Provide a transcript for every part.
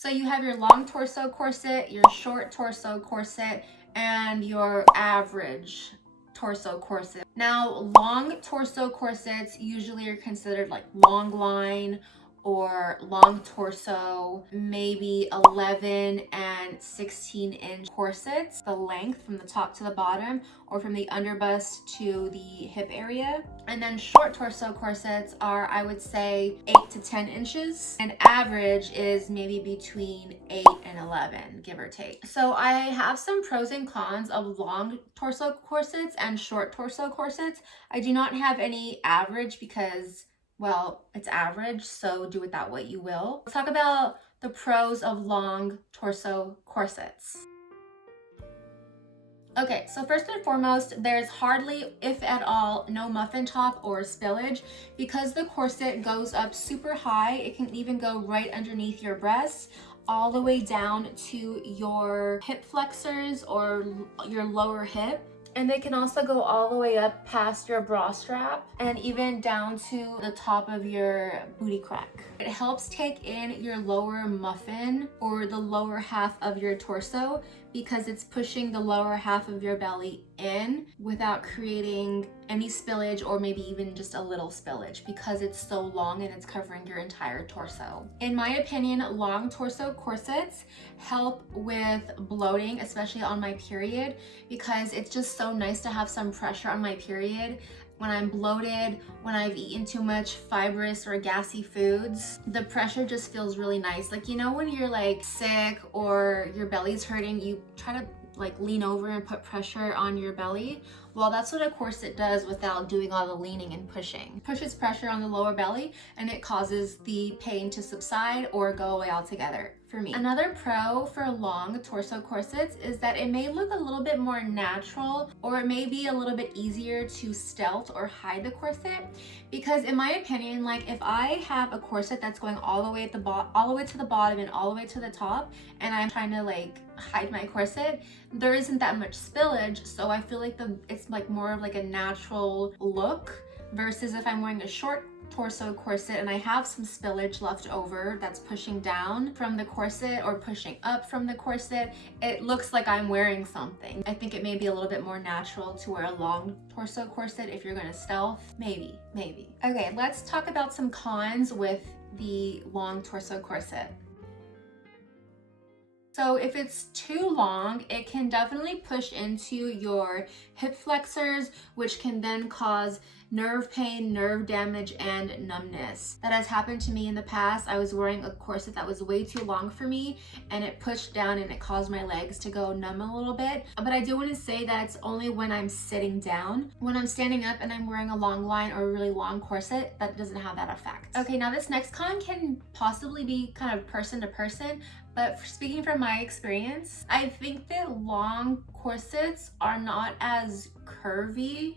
So you have your long torso corset, your short torso corset, and your average torso corset. Now, long torso corsets usually are considered like long line or long torso, maybe 11 and 16-inch corsets, the length from the top to the bottom or from the underbust to the hip area. And then short torso corsets are, I would say, 8 to 10 inches, and average is maybe between 8 and 11, give or take. So I have some pros and cons of long torso corsets and short torso corsets. I do not have any average because, well, it's average, so do with that what you will. Let's talk about the pros of long torso corsets. Okay, so first and foremost, there's hardly, if at all, no muffin top or spillage. Because the corset goes up super high, it can even go right underneath your breasts, all the way down to your hip flexors or your lower hip. And they can also go all the way up past your bra strap and even down to the top of your booty crack. It helps take in your lower muffin or the lower half of your torso because it's pushing the lower half of your belly in without creating any spillage or maybe even just a little spillage because it's so long and it's covering your entire torso. In my opinion, long torso corsets help with bloating, especially on my period, because it's just so nice to have some pressure on my period. When I'm bloated, when I've eaten too much fibrous or gassy foods, the pressure just feels really nice. Like, you know, when you're like sick or your belly's hurting, you try to like lean over and put pressure on your belly. Well, that's what a corset does without doing all the leaning and pushing. It pushes pressure on the lower belly and it causes the pain to subside or go away altogether for me. Another pro for long torso corsets is that it may look a little bit more natural, or it may be a little bit easier to stealth or hide the corset. Because in my opinion, like if I have a corset that's going all the way at the all the way to the bottom and all the way to the top, and I'm trying to like hide my corset, there isn't that much spillage, so I feel like it's like more of like a natural look, versus if I'm wearing a short torso corset and I have some spillage left over that's pushing down from the corset or pushing up from the corset, it looks like I'm wearing something. I think it may be a little bit more natural to wear a long torso corset if you're gonna stealth. Maybe. Okay, let's talk about some cons with the long torso corset. So if it's too long, it can definitely push into your hip flexors, which can then cause nerve pain, nerve damage, and numbness. That has happened to me in the past. I was wearing a corset that was way too long for me and it pushed down and it caused my legs to go numb a little bit. But I do want to say that it's only when I'm sitting down. When I'm standing up and I'm wearing a long line or a really long corset, that doesn't have that effect. Okay, now this next con can possibly be kind of person to person, but speaking from my experience, I think that long corsets are not as curvy,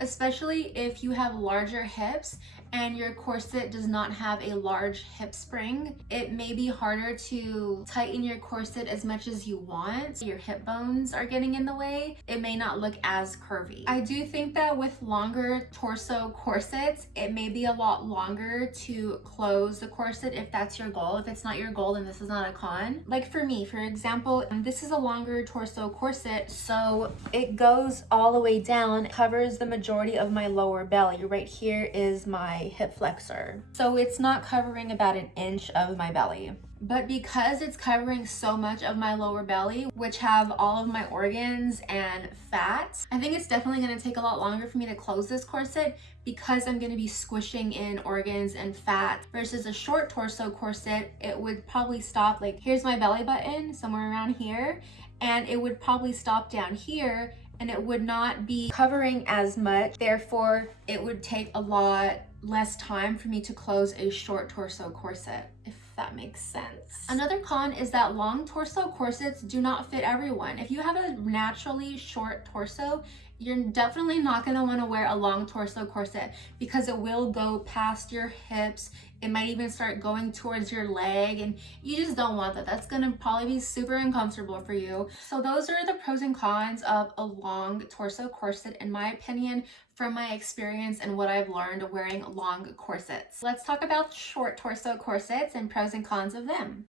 especially if you have larger hips and your corset does not have a large hip spring. It may be harder to tighten your corset as much as you want. Your hip bones are getting in the way. It may not look as curvy. I do think that with longer torso corsets, it may be a lot longer to close the corset if that's your goal. If it's not your goal, then this is not a con. Like for me, for example, this is a longer torso corset, so it goes all the way down, covers the majority of my lower belly. Right here is my hip flexor. So it's not covering about an inch of my belly. But because it's covering so much of my lower belly, which have all of my organs and fats, I think it's definitely going to take a lot longer for me to close this corset because I'm going to be squishing in organs and fat. Versus a short torso corset, it would probably stop like, here's my belly button, somewhere around here, and it would probably stop down here, and it would not be covering as much. Therefore, it would take a lot less time for me to close a short torso corset, if that makes sense. Another con is that long torso corsets do not fit everyone. If you have a naturally short torso, you're definitely not going to want to wear a long torso corset because it will go past your hips. It might even start going towards your leg, and you just don't want that. That's going to probably be super uncomfortable for you. So those are the pros and cons of a long torso corset, in my opinion, from my experience and what I've learned wearing long corsets. Let's talk about short torso corsets and pros and cons of them.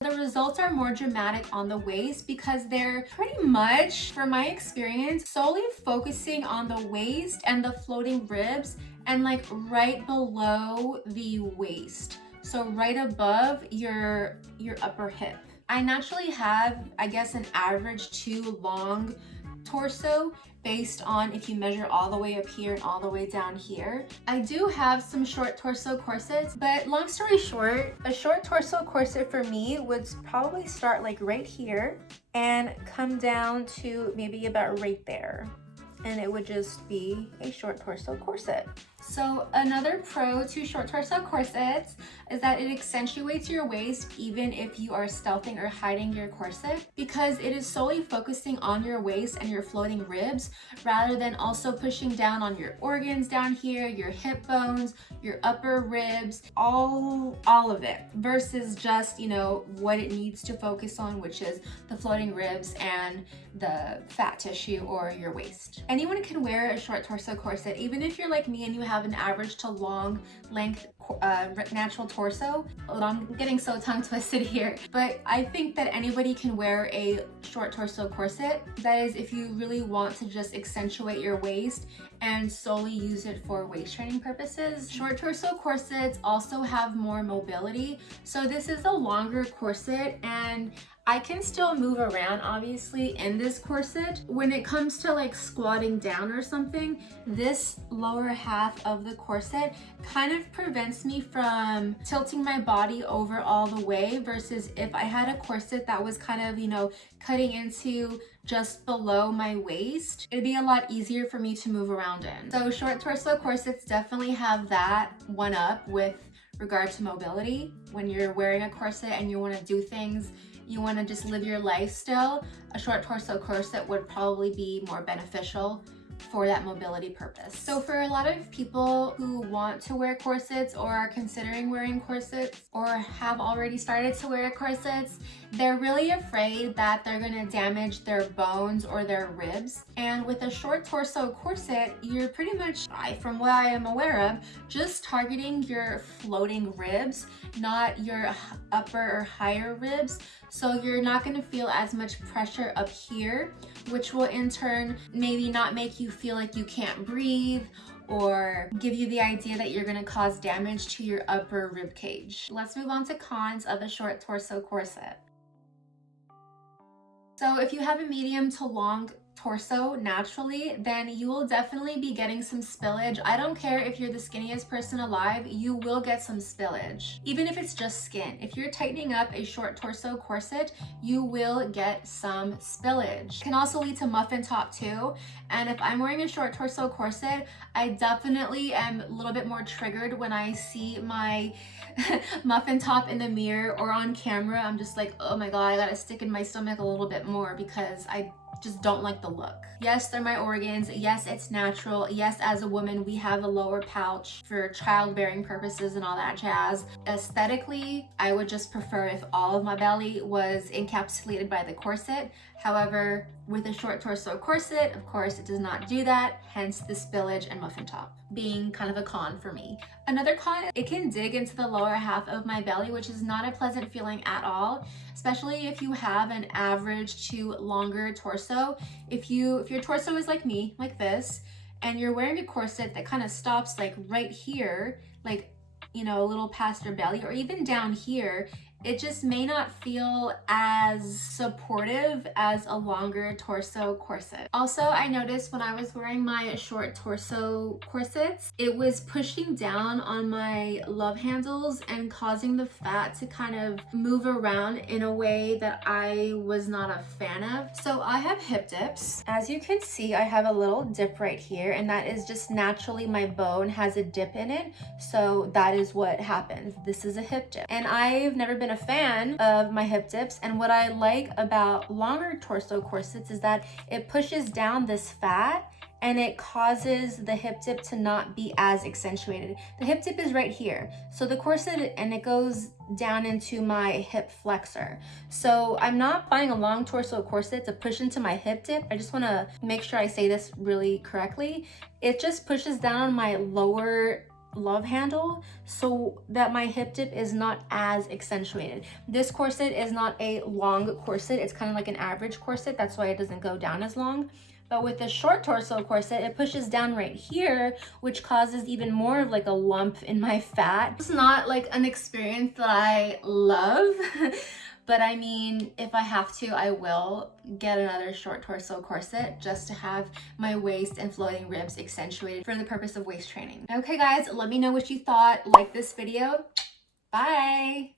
The results are more dramatic on the waist because they're pretty much, from my experience, solely focusing on the waist and the floating ribs and like right below the waist. So right above your upper hip. I naturally have, I guess, an average too long torso based on if you measure all the way up here and all the way down here. I do have some short torso corsets, but long story short, a short torso corset for me would probably start like right here and come down to maybe about right there. And it would just be a short torso corset. So another pro to short torso corsets is that it accentuates your waist even if you are stealthing or hiding your corset, because it is solely focusing on your waist and your floating ribs rather than also pushing down on your organs down here, your hip bones, your upper ribs, all of it, versus just, you know, what it needs to focus on, which is the floating ribs and the fat tissue or your waist. Anyone can wear a short torso corset, even if you're like me and you have an average to long length natural torso. I'm getting so tongue twisted here, but I think that anybody can wear a short torso corset. That is, if you really want to just accentuate your waist and solely use it for waist training purposes. Short torso corsets also have more mobility. So this is a longer corset and I can still move around obviously in this corset. When it comes to like squatting down or something, this lower half of the corset kind of prevents me from tilting my body over all the way, versus if I had a corset that was kind of, you know, cutting into just below my waist, it'd be a lot easier for me to move around in. So short torso corsets definitely have that one up with regard to mobility. When you're wearing a corset and you want to do things, you want to just live your life still, a short torso corset would probably be more beneficial for that mobility purpose. So for a lot of people who want to wear corsets or are considering wearing corsets or have already started to wear corsets, they're really afraid that they're going to damage their bones or their ribs. And with a short torso corset, you're pretty much, from what I am aware of, just targeting your floating ribs, not your upper or higher ribs. So you're not going to feel as much pressure up here, which will in turn maybe not make you feel like you can't breathe or give you the idea that you're going to cause damage to your upper rib cage. Let's move on to cons of a short torso corset. So if you have a medium to long torso naturally, then you will definitely be getting some spillage. I don't care if you're the skinniest person alive, you will get some spillage. Even if it's just skin. If you're tightening up a short torso corset, you will get some spillage. It can also lead to muffin top too. And if I'm wearing a short torso corset, I definitely am a little bit more triggered when I see my muffin top in the mirror or on camera. I'm just like, oh my God, I gotta stick in my stomach a little bit more because I just don't like the look. Yes, they're my organs. Yes, it's natural. Yes, as a woman, we have a lower pouch for childbearing purposes and all that jazz. Aesthetically, I would just prefer if all of my belly was encapsulated by the corset. However, with a short torso corset, of course, it does not do that, hence the spillage and muffin top being kind of a con for me. Another con, it can dig into the lower half of my belly, which is not a pleasant feeling at all, especially if you have an average to longer torso. If your torso is like me, like this, and you're wearing a corset that kind of stops like right here, like, you know, a little past your belly, or even down here, it just may not feel as supportive as a longer torso corset. Also, I noticed when I was wearing my short torso corsets, it was pushing down on my love handles and causing the fat to kind of move around in a way that I was not a fan of. So I have hip dips. As you can see, I have a little dip right here, and that is just naturally my bone has a dip in it. So that is what happens. This is a hip dip. And I've never been a fan of my hip dips, and what I like about longer torso corsets is that it pushes down this fat and it causes the hip dip to not be as accentuated. The hip dip is right here, so the corset, and it goes down into my hip flexor. So I'm not buying a long torso corset to push into my hip dip. I just want to make sure I say this really correctly. It just pushes down on my lower love handle so that my hip dip is not as accentuated. This corset is not a long corset. It's kind of like an average corset. That's why it doesn't go down as long. But with the short torso corset, it pushes down right here, which causes even more of like a lump in my fat. It's not like an experience that I love, but I mean, if I have to, I will get another short torso corset just to have my waist and floating ribs accentuated for the purpose of waist training. Okay guys, let me know what you thought. Like this video. Bye.